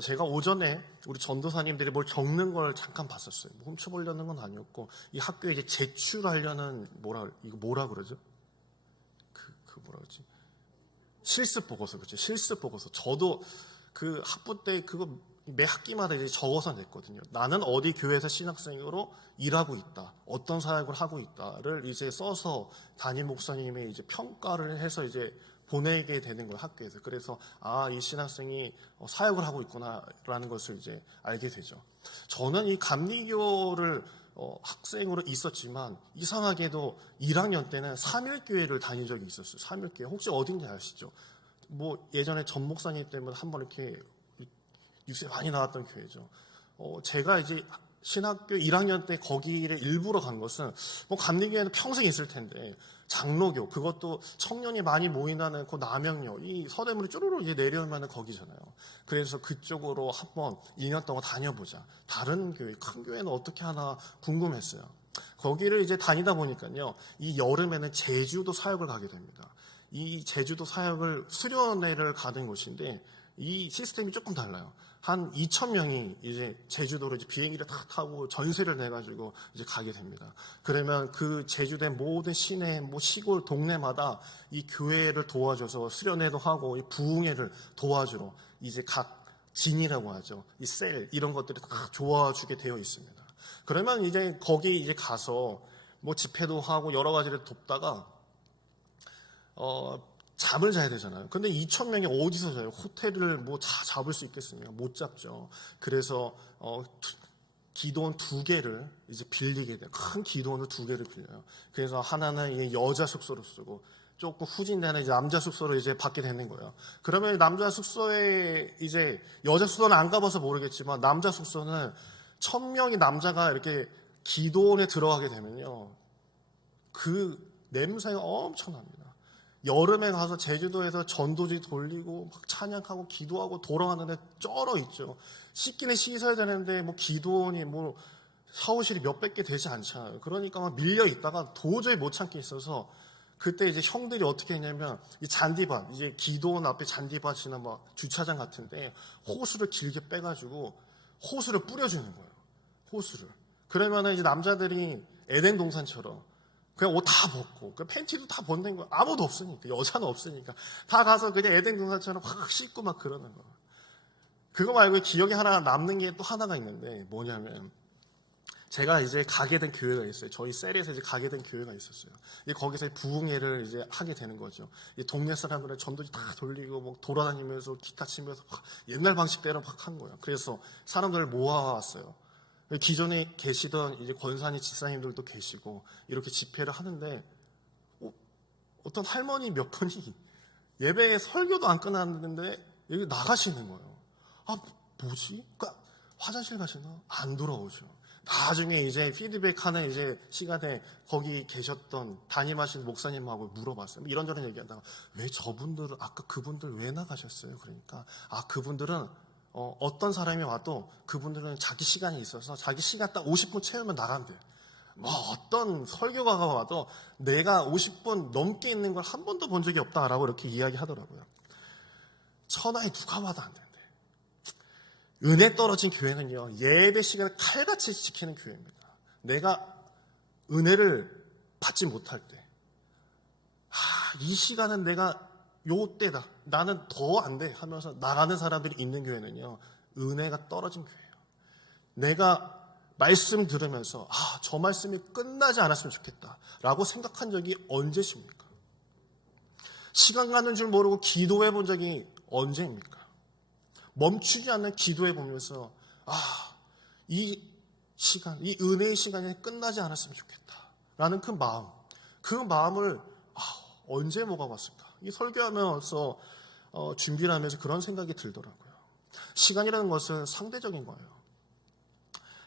제가 오전에 우리 전도사님들이 뭘 적는 걸 잠깐 봤었어요. 뭐 훔쳐보려는 건 아니었고, 이 학교에 이제 제출하려는 이거 뭐라 그러죠? 뭐라 그러지? 실습 보고서, 그렇죠? 실습 보고서. 저도 그 학부 때 그거 매 학기마다 이제 적어서 냈거든요. 나는 어디 교회에서 신학생으로 일하고 있다. 어떤 사역을 하고 있다를 이제 써서 담임 목사님이 이제 평가를 해서 이제 보내게 되는 거예요, 학교에서. 그래서 이 신학생이 사역을 하고 있구나라는 것을 이제 알게 되죠. 저는 이 감리교를 학생으로 있었지만 이상하게도 1학년 때는 3일교회를 다닌 적이 있었어요. 3일교회. 혹시 어딘지 아시죠? 뭐 예전에 전 목사님 때문에 한번 이렇게 뉴스에 많이 나왔던 교회죠. 제가 이제 신학교 1학년 때 거기를 일부러 간 것은 뭐 감리교회는 평생 있을 텐데 장로교, 그것도 청년이 많이 모인다는 그 남영역, 이 서대문이 쭈루루 이제 내려오면 거기잖아요. 그래서 그쪽으로 한번 2년 동안 다녀보자. 다른 교회, 큰 교회는 어떻게 하나 궁금했어요. 거기를 이제 다니다 보니까요, 이 여름에는 제주도 사역을 가게 됩니다. 이 제주도 사역을 수련회를 가는 곳인데 이 시스템이 조금 달라요. 한 2,000명이 이제 제주도로 이제 비행기를 다 타고 전세를 내가지고 이제 가게 됩니다. 그러면 그 제주도의 모든 시내, 뭐 시골, 동네마다 이 교회를 도와줘서 수련회도 하고 이 부흥회를 도와주러 이제 각 진이라고 하죠. 이 셀, 이런 것들이 다 도와주게 되어 있습니다. 그러면 이제 거기 이제 가서 뭐 집회도 하고 여러 가지를 돕다가 잠을 자야 되잖아요. 근데 2,000명이 어디서 자요? 호텔을 뭐 잡을 수 있겠습니까? 못 잡죠. 그래서 기도원 2개를 이제 빌리게 돼요. 큰 기도원을 2개를 빌려요. 그래서 하나는 여자 숙소로 쓰고 조금 후진되는 이제 남자 숙소로 이제 받게 되는 거예요. 그러면 남자 숙소에 이제 여자 숙소는 안 가봐서 모르겠지만 남자 숙소는 1,000명의 남자가 이렇게 기도원에 들어가게 되면요, 그 냄새가 엄청납니다. 여름에 가서 제주도에서 전도지 돌리고 막 찬양하고 기도하고 돌아가는데 쩔어 있죠. 씻기는 씻어야 되는데 뭐 기도원이 뭐 샤워실이 몇백 개 되지 않잖아요. 그러니까 막 밀려 있다가 도저히 못 참게 있어서 그때 이제 형들이 어떻게 했냐면 이 잔디밭, 이제 기도원 앞에 잔디밭이나 막 주차장 같은데 호수를 길게 빼가지고 호수를 뿌려주는 거예요. 호수를. 그러면은 이제 남자들이 에덴 동산처럼 그냥 옷 다 벗고, 그 팬티도 다 벗는 거야. 아무도 없으니까, 여자는 없으니까. 다 가서 그냥 에덴 동산처럼 확 씻고 막 그러는 거야. 그거 말고 기억에 하나 남는 게 또 하나가 있는데, 뭐냐면, 제가 이제 가게 된 교회가 있어요. 저희 셀에서 이제 가게 된 교회가 있었어요. 이제 거기서 부흥회를 이제 하게 되는 거죠. 동네 사람들은 전도지 다 돌리고, 뭐 돌아다니면서 기타 치면서 막 옛날 방식대로 막 한 거예요. 그래서 사람들을 모아왔어요. 기존에 계시던 이제 권사님 집사님들도 계시고 이렇게 집회를 하는데 어떤 할머니 몇 분이 예배에 설교도 안 끝났는데 여기 나가시는 거예요. 뭐지? 그러니까 화장실 가시나? 안 돌아오죠. 나중에 이제 피드백하는 이제 시간에 거기 계셨던 담임하신 목사님하고 물어봤어요. 이런저런 얘기하다가 왜 저분들은 아까 그분들 왜 나가셨어요? 그러니까 그분들은 어떤 사람이 와도 그분들은 자기 시간이 있어서 자기 시간 딱 50분 채우면 나간대요. 뭐 어떤 설교가가 와도 내가 50분 넘게 있는 걸 한 번도 본 적이 없다라고 이렇게 이야기하더라고요. 천하에 누가 와도 안 된대. 은혜 떨어진 교회는요, 예배 시간을 칼같이 지키는 교회입니다. 내가 은혜를 받지 못할 때, 이 시간은 내가 요 때다. 나는 더 안 돼 하면서 나가는 사람들이 있는 교회는요, 은혜가 떨어진 교회예요. 내가 말씀 들으면서 저 말씀이 끝나지 않았으면 좋겠다 라고 생각한 적이 언제십니까? 시간 가는 줄 모르고 기도해 본 적이 언제입니까? 멈추지 않는 기도해 보면서 이 시간, 이 은혜의 시간이 끝나지 않았으면 좋겠다 라는 그 마음을 언제 먹어봤을까? 이 설교하면서 준비를 하면서 그런 생각이 들더라고요. 시간이라는 것은 상대적인 거예요.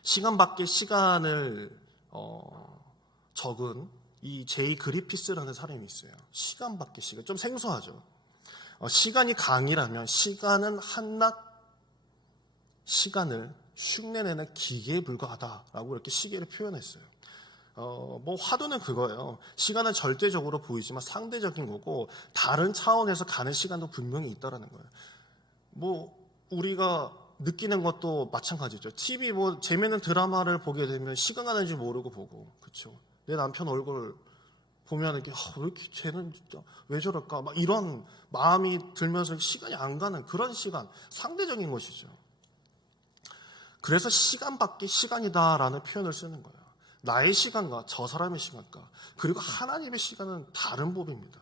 시간 밖에 시간을 적은 이 제이 그리피스라는 사람이 있어요. 시간 밖에 시간. 좀 생소하죠. 시간이 강이라면 시간은 한낱 시간을 흉내내는 기계에 불과하다라고 이렇게 시계를 표현했어요. 뭐 화두는 그거예요. 시간은 절대적으로 보이지만 상대적인 거고 다른 차원에서 가는 시간도 분명히 있다라는 거예요. 뭐 우리가 느끼는 것도 마찬가지죠. TV 뭐 재미있는 드라마를 보게 되면 시간 가는 줄 모르고 보고, 그렇죠. 내 남편 얼굴 보면 이렇게 왜 이렇게 쟤는 진짜 왜 저럴까 막 이런 마음이 들면서 시간이 안 가는 그런 시간, 상대적인 것이죠. 그래서 시간밖에 시간이다라는 표현을 쓰는 거예요. 나의 시간과 저 사람의 시간과 그리고 하나님의 시간은 다른 법입니다.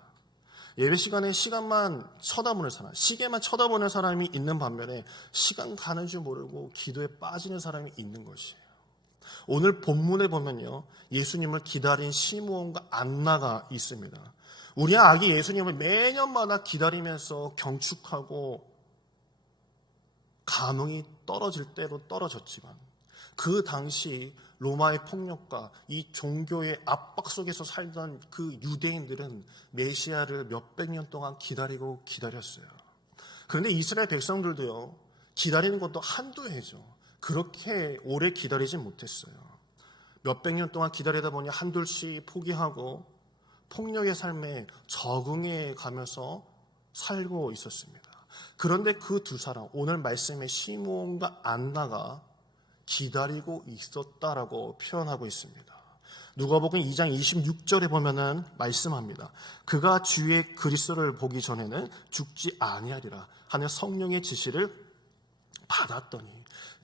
예배 시간에 시간만 쳐다보는 사람, 시계만 쳐다보는 사람이 있는 반면에 시간 가는 줄 모르고 기도에 빠지는 사람이 있는 것이에요. 오늘 본문에 보면요, 예수님을 기다린 시므온과 안나가 있습니다. 우리 아기 예수님을 매년마다 기다리면서 경축하고 감흥이 떨어질 대로 떨어졌지만 그 당시 로마의 폭력과 이 종교의 압박 속에서 살던 그 유대인들은 메시아를 몇백 년 동안 기다리고 기다렸어요. 그런데 이스라엘 백성들도요, 기다리는 것도 한두 해죠. 그렇게 오래 기다리지 못했어요. 몇백 년 동안 기다리다 보니 한둘씩 포기하고 폭력의 삶에 적응해 가면서 살고 있었습니다. 그런데 그 두 사람, 오늘 말씀의 시므온과 안나가 기다리고 있었다라고 표현하고 있습니다. 누가복음 2장 26절에 보면은 말씀합니다. 그가 주의 그리스도를 보기 전에는 죽지 아니하리라 하는 성령의 지시를 받았더니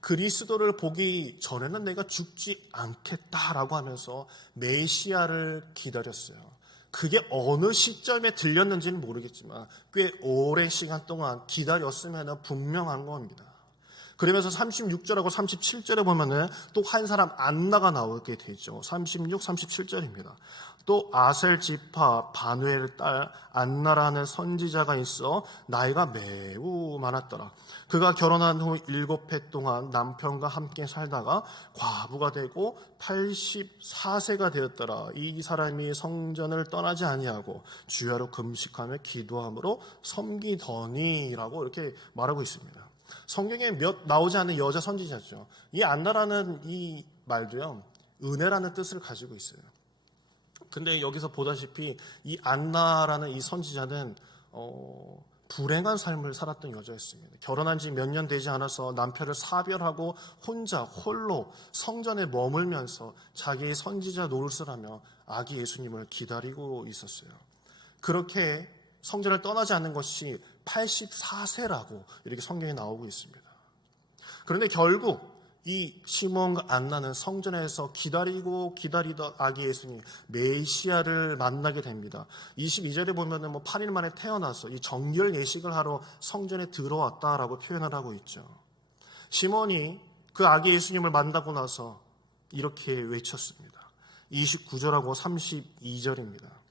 그리스도를 보기 전에는 내가 죽지 않겠다라고 하면서 메시아를 기다렸어요. 그게 어느 시점에 들렸는지는 모르겠지만 꽤 오랜 시간 동안 기다렸으면 분명한 겁니다. 그러면서 36절하고 37절에 보면은 또 한 사람 안나가 나오게 되죠. 36, 37절입니다. 또 아셀 지파 바누엘 딸 안나라는 선지자가 있어 나이가 매우 많았더라. 그가 결혼한 후 7해 동안 남편과 함께 살다가 과부가 되고 84세가 되었더라. 이 사람이 성전을 떠나지 아니하고 주야로 금식하며 기도함으로 섬기더니라고 이렇게 말하고 있습니다. 성경에 몇 나오지 않는 여자 선지자죠. 이 안나라는 이 말도요, 은혜라는 뜻을 가지고 있어요. 근데 여기서 보다시피 이 안나라는 이 선지자는 불행한 삶을 살았던 여자였습니다. 결혼한 지 몇 년 되지 않아서 남편을 사별하고 혼자 홀로 성전에 머물면서 자기의 선지자 노릇을 하며 아기 예수님을 기다리고 있었어요. 그렇게 성전을 떠나지 않는 것이 84세라고 이렇게 성경에 나오고 있습니다. 그런데 결국 이 시몬과 안나는 성전에서 기다리던 아기 예수님 메시아를 만나게 됩니다. 22절에 보면은 8일 만에 태어나서 이 정결 예식을 하러 성전에 들어왔다라고 표현을 하고 있죠. 시몬이 그 아기 예수님을 만나고 나서 이렇게 외쳤습니다. 29절하고 32절입니다.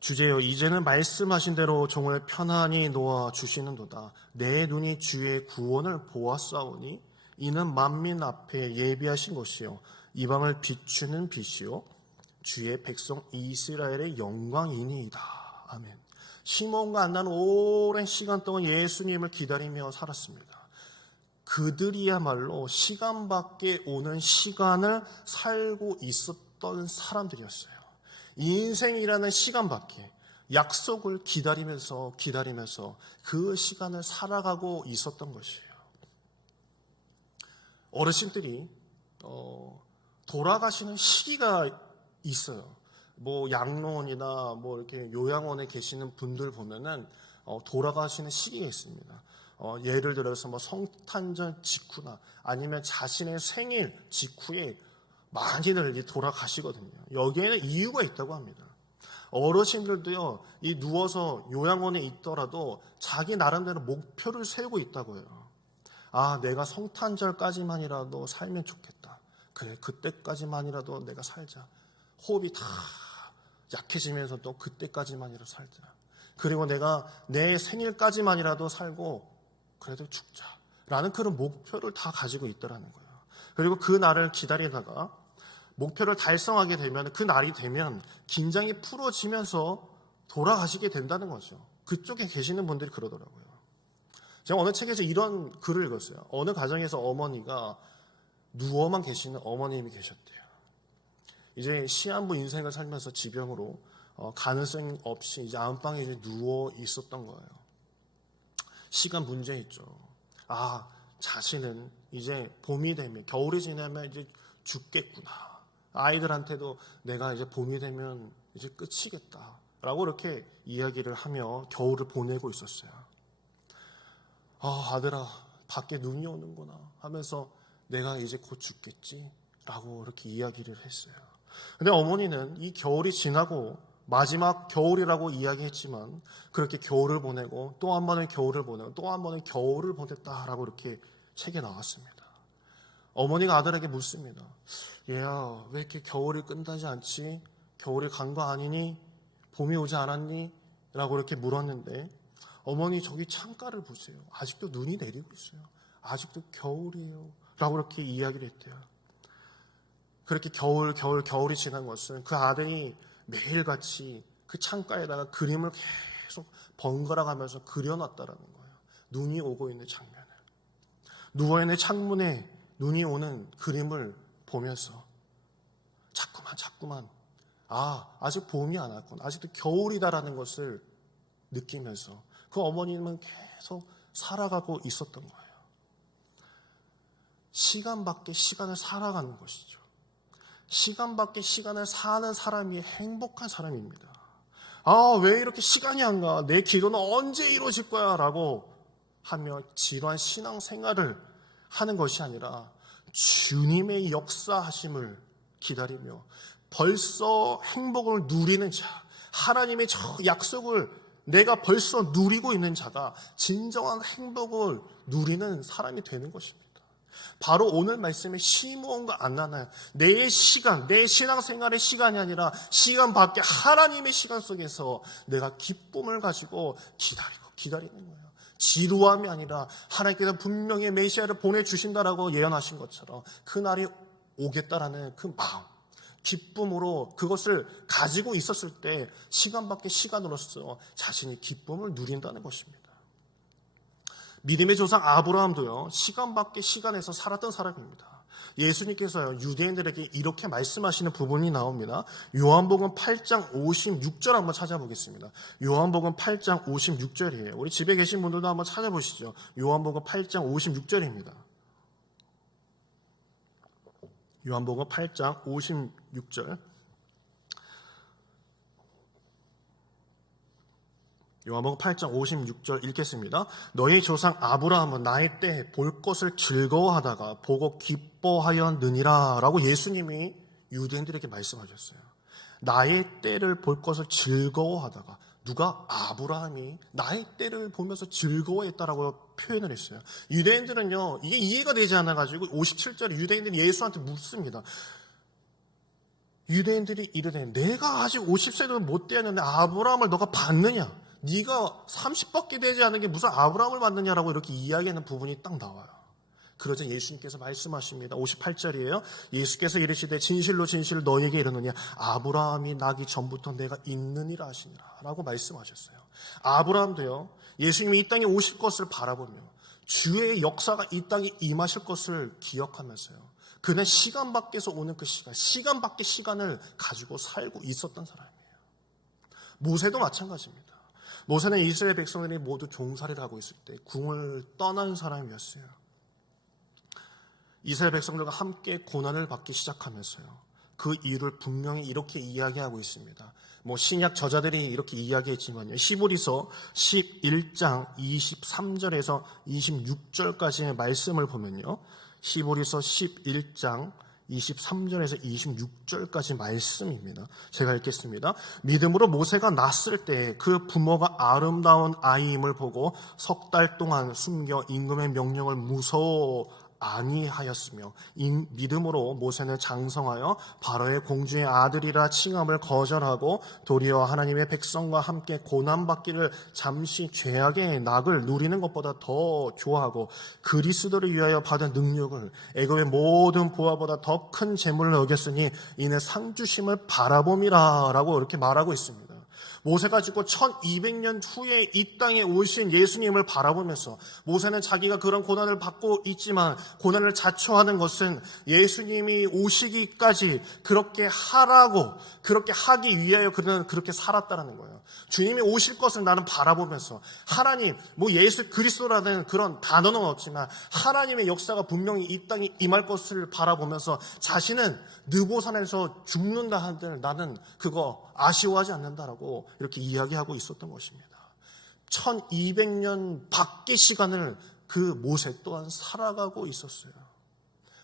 주제여 이제는 말씀하신 대로 종을 편안히 놓아 주시는도다. 내 눈이 주의 구원을 보았사오니 이는 만민 앞에 예비하신 것이요 이방을 비추는 빛이요 주의 백성 이스라엘의 영광이니이다. 아멘. 시몬과 안나는 오랜 시간 동안 예수님을 기다리며 살았습니다. 그들이야말로 시간밖에 오는 시간을 살고 있었던 사람들이었어요. 인생이라는 시간밖에 약속을 기다리면서 그 시간을 살아가고 있었던 것이에요. 어르신들이 돌아가시는 시기가 있어요. 양로원이나 이렇게 요양원에 계시는 분들 보면은 돌아가시는 시기가 있습니다. 예를 들어서 성탄절 직후나 아니면 자신의 생일 직후에 많이들 돌아가시거든요. 여기에는 이유가 있다고 합니다. 어르신들도요, 이 누워서 요양원에 있더라도 자기 나름대로 목표를 세우고 있다고 해요. 아, 내가 성탄절까지만이라도 살면 좋겠다. 그래, 그때까지만이라도 내가 살자. 호흡이 다 약해지면서 또 그때까지만이라도 살자. 그리고 내가 내 생일까지만이라도 살고 그래도 죽자. 라는 그런 목표를 다 가지고 있더라는 거예요. 그리고 그 날을 기다리다가 목표를 달성하게 되면 그 날이 되면 긴장이 풀어지면서 돌아가시게 된다는 거죠. 그쪽에 계시는 분들이 그러더라고요. 제가 어느 책에서 이런 글을 읽었어요. 어느 가정에서 어머니가 누워만 계시는 어머님이 계셨대요. 이제 시한부 인생을 살면서 지병으로 가능성 없이 이제 안방에 이제 누워 있었던 거예요. 시간 문제있죠. 자신은 이제 봄이 되면, 겨울이 지나면 이제 죽겠구나. 아이들한테도 내가 이제 봄이 되면 이제 끝이겠다 라고 이렇게 이야기를 하며 겨울을 보내고 있었어요. 아들아, 밖에 눈이 오는구나 하면서 내가 이제 곧 죽겠지 라고 이렇게 이야기를 했어요. 근데 어머니는 이 겨울이 지나고 마지막 겨울이라고 이야기했지만 그렇게 겨울을 보내고 또 한 번은 겨울을 보내고 또 한 번은 겨울을 보냈다라고 이렇게 책에 나왔습니다. 어머니가 아들에게 묻습니다. 얘야, 왜 이렇게 겨울이 끝나지 않지? 겨울이 간 거 아니니? 봄이 오지 않았니? 라고 이렇게 물었는데 어머니 저기 창가를 보세요. 아직도 눈이 내리고 있어요. 아직도 겨울이에요. 라고 이렇게 이야기를 했대요. 그렇게 겨울이 지난 것은 그 아들이 매일같이 그 창가에다가 그림을 계속 번갈아 가면서 그려놨다라는 거예요. 눈이 오고 있는 장면을. 누워있는 창문에 눈이 오는 그림을 보면서 자꾸만 아직 봄이 안 왔구나. 아직도 겨울이다라는 것을 느끼면서 그 어머님은 계속 살아가고 있었던 거예요. 시간 밖에 시간을 살아가는 것이죠. 시간 밖에 시간을 사는 사람이 행복한 사람입니다. 왜 이렇게 시간이 안 가? 내 기도는 언제 이루어질 거야? 라고 하며 지루한 신앙생활을 하는 것이 아니라 주님의 역사하심을 기다리며 벌써 행복을 누리는 자, 하나님의 저 약속을 내가 벌써 누리고 있는 자가 진정한 행복을 누리는 사람이 되는 것입니다. 바로 오늘 말씀에 시므온과 안나는 내 시간, 내 신앙생활의 시간이 아니라 시간 밖에 하나님의 시간 속에서 내가 기쁨을 가지고 기다리는 거예요. 지루함이 아니라 하나님께서 분명히 메시아를 보내주신다라고 예언하신 것처럼 그날이 오겠다라는 그 마음, 기쁨으로 그것을 가지고 있었을 때 시간 밖의 시간으로서 자신이 기쁨을 누린다는 것입니다. 믿음의 조상 아브라함도요, 시간 밖의 시간에서 살았던 사람입니다. 예수님께서요, 유대인들에게 이렇게 말씀하시는 부분이 나옵니다. 요한복음 8장 56절 한번 찾아보겠습니다. 요한복음 8장 56절이에요. 우리 집에 계신 분들도 한번 찾아보시죠. 요한복음 8장 56절입니다. 요한복음 8장 56절. 요한복음 8장 56절 읽겠습니다. 너희 조상 아브라함은 나의 때 볼 것을 즐거워하다가 보고 기뻐하였느니라 라고 예수님이 유대인들에게 말씀하셨어요. 나의 때를 볼 것을 즐거워하다가, 누가? 아브라함이 나의 때를 보면서 즐거워했다라고 표현을 했어요. 유대인들은요, 이게 이해가 되지 않아가지고 57절에 유대인들이 예수한테 묻습니다. 유대인들이 이르되 내가 아직 50세도 못 되었는데 아브라함을 너가 봤느냐? 네가 30밖에 되지 않은 게 무슨 아브라함을 봤느냐라고 이렇게 이야기하는 부분이 딱 나와요. 그러자 예수님께서 말씀하십니다. 58절이에요. 예수께서 이르시되 진실로 진실로 너희에게 이르느냐 아브라함이 나기 전부터 내가 있느니라 하시니라 라고 말씀하셨어요. 아브라함도요, 예수님이 이 땅에 오실 것을 바라보며 주의 역사가 이 땅에 임하실 것을 기억하면서요, 그는 시간 밖에서 오는 그 시간 밖의 시간을 가지고 살고 있었던 사람이에요. 모세도 마찬가지입니다. 모세는 이스라엘 백성들이 모두 종살이를 하고 있을 때 궁을 떠난 사람이었어요. 이스라엘 백성들과 함께 고난을 받기 시작하면서요, 그 이유를 분명히 이렇게 이야기하고 있습니다. 신약 저자들이 이렇게 이야기했지만요, 히브리서 11장 23절에서 26절까지의 말씀을 보면요, 히브리서 11장 23절에서 26절까지 말씀입니다. 제가 읽겠습니다. 믿음으로 모세가 낳았을 때 그 부모가 아름다운 아이임을 보고 석 달 동안 숨겨 임금의 명령을 무서워 아니하였으며 믿음으로 모세는 장성하여 바로의 공주의 아들이라 칭함을 거절하고 도리어 하나님의 백성과 함께 고난받기를 잠시 죄악의 낙을 누리는 것보다 더 좋아하고 그리스도를 위하여 받은 능력을 애굽의 모든 부하보다 더 큰 재물을 여겼으니 이는 상 주심을 바라봄이라 라고 이렇게 말하고 있습니다. 모세가 죽고 1200년 후에 이 땅에 오신 예수님을 바라보면서 모세는 자기가 그런 고난을 받고 있지만 고난을 자초하는 것은 예수님이 오시기까지 그렇게 하라고, 그렇게 하기 위하여 그는 그렇게 살았다는 거예요. 주님이 오실 것을 나는 바라보면서 하나님, 예수 그리스도라는 그런 단어는 없지만 하나님의 역사가 분명히 이 땅에 임할 것을 바라보면서 자신은 느보산에서 죽는다 한들 나는 그거 아쉬워하지 않는다라고 이렇게 이야기하고 있었던 것입니다. 1200년 밖의 시간을 그 모세 또한 살아가고 있었어요.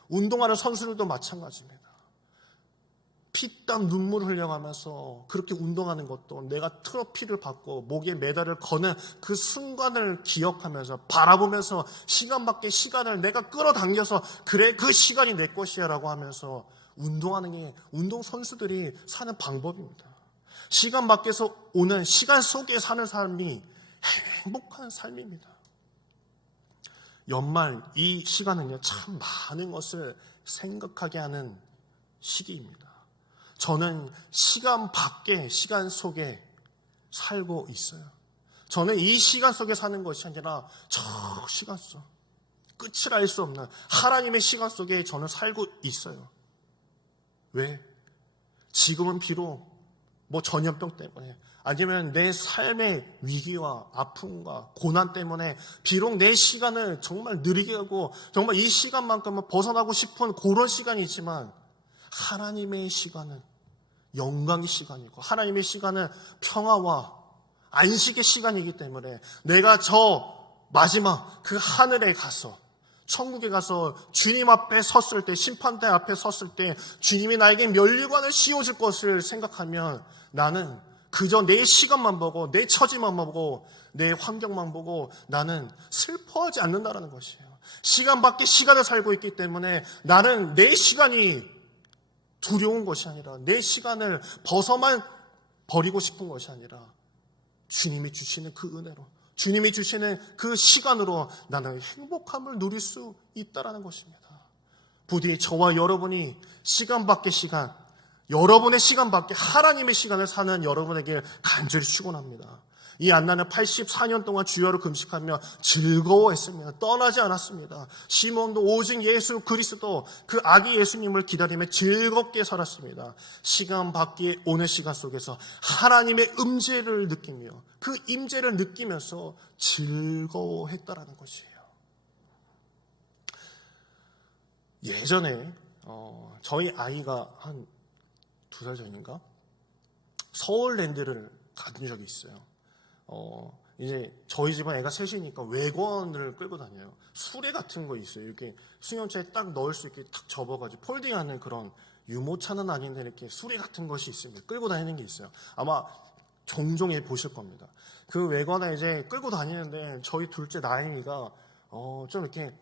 운동하는 선수들도 마찬가지입니다. 피땀 눈물 흘려가면서 그렇게 운동하는 것도 내가 트로피를 받고 목에 메달을 거는 그 순간을 기억하면서 바라보면서 시간 밖의 시간을 내가 끌어당겨서 그래 그 시간이 내 것이야 라고 하면서 운동하는 게 운동선수들이 사는 방법입니다. 시간 밖에서 오는 시간 속에 사는 삶이 행복한 삶입니다. 연말 이 시간은요 참 많은 것을 생각하게 하는 시기입니다. 저는 시간 밖에 시간 속에 살고 있어요. 저는 이 시간 속에 사는 것이 아니라 저 시간 속, 끝을 알 수 없는 하나님의 시간 속에 저는 살고 있어요. 왜? 지금은 비록 전염병 때문에 아니면 내 삶의 위기와 아픔과 고난 때문에 비록 내 시간을 정말 느리게 하고 정말 이 시간만큼은 벗어나고 싶은 그런 시간이 있지만 하나님의 시간은 영광의 시간이고 하나님의 시간은 평화와 안식의 시간이기 때문에 내가 저 마지막 그 하늘에 가서 천국에 가서 주님 앞에 섰을 때 심판대 앞에 섰을 때 주님이 나에게 면류관을 씌워줄 것을 생각하면 나는 그저 내 시간만 보고 내 처지만 보고 내 환경만 보고 나는 슬퍼하지 않는다는 것이에요. 시간 밖에 시간을 살고 있기 때문에 나는 내 시간이 두려운 것이 아니라 내 시간을 벗어만 버리고 싶은 것이 아니라 주님이 주시는 그 은혜로 주님이 주시는 그 시간으로 나는 행복함을 누릴 수 있다는 것입니다. 부디 저와 여러분이 시간 밖의 시간, 여러분의 시간 밖에 하나님의 시간을 사는 여러분에게 간절히 축원합니다. 이 안나는 84년 동안 주여를 금식하며 즐거워했습니다. 떠나지 않았습니다. 시몬도 오직 예수 그리스도 그 아기 예수님을 기다리며 즐겁게 살았습니다. 시간 밖에 오는 시간 속에서 하나님의 임재를 느끼며 그 임재를 느끼면서 즐거워했다라는 것이에요. 예전에 저희 아이가 한 2살 전인가 서울랜드를 간 적이 있어요. 이제 저희 집은 애가 셋이니까 외권을 끌고 다녀요. 수레 같은 거 있어요. 이렇게 수영차에 딱 넣을 수 있게 딱 접어가지고 폴딩하는 그런 유모차는 아닌데 이렇게 수레 같은 것이 있습니다. 끌고 다니는 게 있어요. 아마 종종 보실 겁니다. 그 외관에 이제 끌고 다니는데 저희 둘째 나영이가 좀 이렇게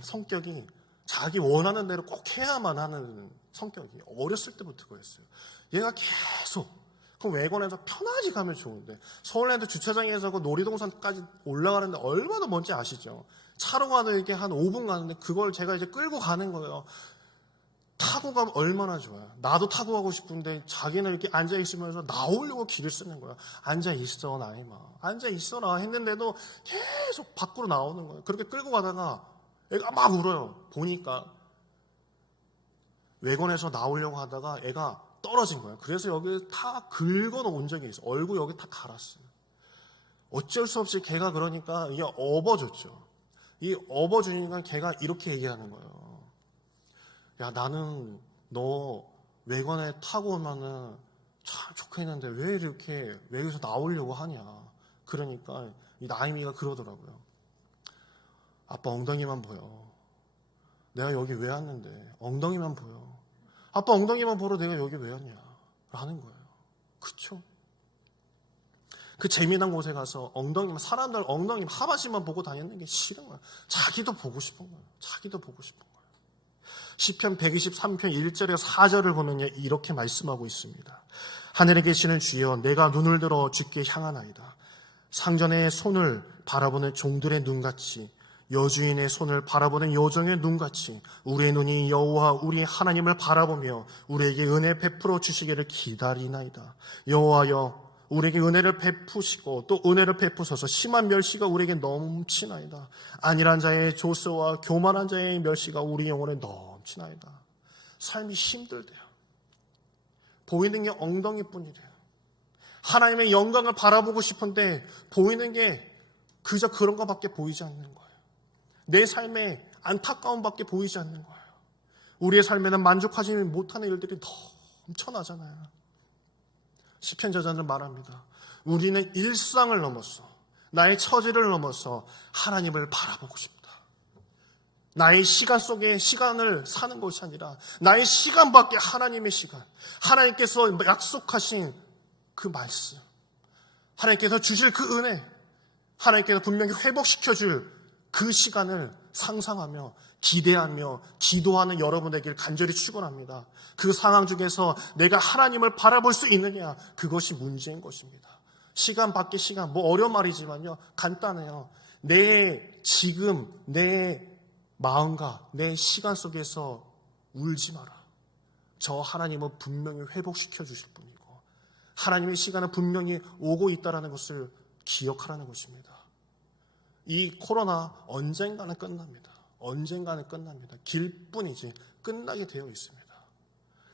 성격이 자기 원하는 대로 꼭 해야만 하는 성격이 어렸을 때부터 그랬어요. 얘가 계속 그 외관에서 편하게 가면 좋은데 서울랜드 주차장에서 그 놀이동산까지 올라가는데 얼마나 먼지 아시죠? 차로 가도 이렇게 한 5분 가는데 그걸 제가 이제 끌고 가는 거예요. 타고 가면 얼마나 좋아요. 나도 타고 가고 싶은데 자기는 이렇게 앉아있으면서 나오려고 길을 쓰는 거야. 앉아있어 나이마, 앉아있어라 했는데도 계속 밖으로 나오는 거예요. 그렇게 끌고 가다가 애가 막 울어요. 보니까 외관에서 나오려고 하다가 애가 떨어진 거예요. 그래서 여기 다 긁어놓은 적이 있어요. 얼굴 여기 다 갈았어요. 어쩔 수 없이 걔가 그러니까 이게 업어줬죠. 이 업어주니까 걔가 이렇게 얘기하는 거예요. 야, 나는 너 외관에 타고 오면은 참 좋겠는데 왜 이렇게 외국에서 나오려고 하냐. 그러니까 이 나임이가 그러더라고요. 아빠 엉덩이만 보여. 내가 여기 왜 왔는데 엉덩이만 보여. 아빠 엉덩이만 보러 내가 여기 왜 왔냐 라는 거예요. 그쵸? 그 재미난 곳에 가서 사람들 엉덩이 하반신만 보고 다니는 게 싫은 거예요. 자기도 보고 싶은 거예요. 자기도 보고 싶은 거예요. 시편 123편 1절에 4절을 보면요 이렇게 말씀하고 있습니다. 하늘에 계시는 주여 내가 눈을 들어 주께 향하나이다. 상전의 손을 바라보는 종들의 눈같이 여주인의 손을 바라보는 여종의 눈같이 우리의 눈이 여호와 우리 하나님을 바라보며 우리에게 은혜 베풀어 주시기를 기다리나이다. 여호와여 우리에게 은혜를 베푸시고 또 은혜를 베푸셔서 심한 멸시가 우리에게 넘치나이다. 안일한 자의 조소와 교만한 자의 멸시가 우리 영혼에 넘치나이다. 삶이 힘들대요. 보이는 게 엉덩이뿐이래요. 하나님의 영광을 바라보고 싶은데 보이는 게 그저 그런 것밖에 보이지 않는 거예요. 내 삶에 안타까움밖에 보이지 않는 거예요. 우리의 삶에는 만족하지 못하는 일들이 넘쳐나잖아요. 시편 저자는 말합니다. 우리는 일상을 넘어서 나의 처지를 넘어서 하나님을 바라보고 싶다. 나의 시간 속에 시간을 사는 것이 아니라 나의 시간 밖에 하나님의 시간, 하나님께서 약속하신 그 말씀, 하나님께서 주실 그 은혜, 하나님께서 분명히 회복시켜줄 그 시간을 상상하며 기대하며 기도하는 여러분에게 간절히 축원합니다. 그 상황 중에서 내가 하나님을 바라볼 수 있느냐, 그것이 문제인 것입니다. 시간 밖의 시간, 뭐 어려운 말이지만요, 간단해요. 지금 내 마음과 내 시간 속에서 울지 마라. 저 하나님은 분명히 회복시켜 주실 분이고 하나님의 시간은 분명히 오고 있다는 것을 기억하라는 것입니다. 이 코로나 언젠가는 끝납니다. 언젠가는 끝납니다. 길뿐이지 끝나게 되어 있습니다.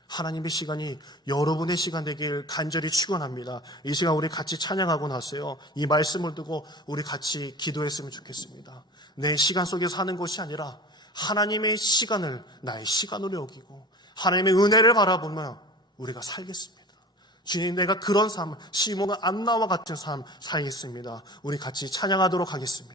하나님의 시간이 여러분의 시간 되길 간절히 축원합니다. 이 시간 우리 같이 찬양하고 나서요, 이 말씀을 두고 우리 같이 기도했으면 좋겠습니다. 내 시간 속에 사는 것이 아니라 하나님의 시간을 나의 시간으로 여기고 하나님의 은혜를 바라보며 우리가 살겠습니다. 주님, 내가 그런 삶, 시몬과 안나와 같은 삶 살겠습니다. 우리 같이 찬양하도록 하겠습니다.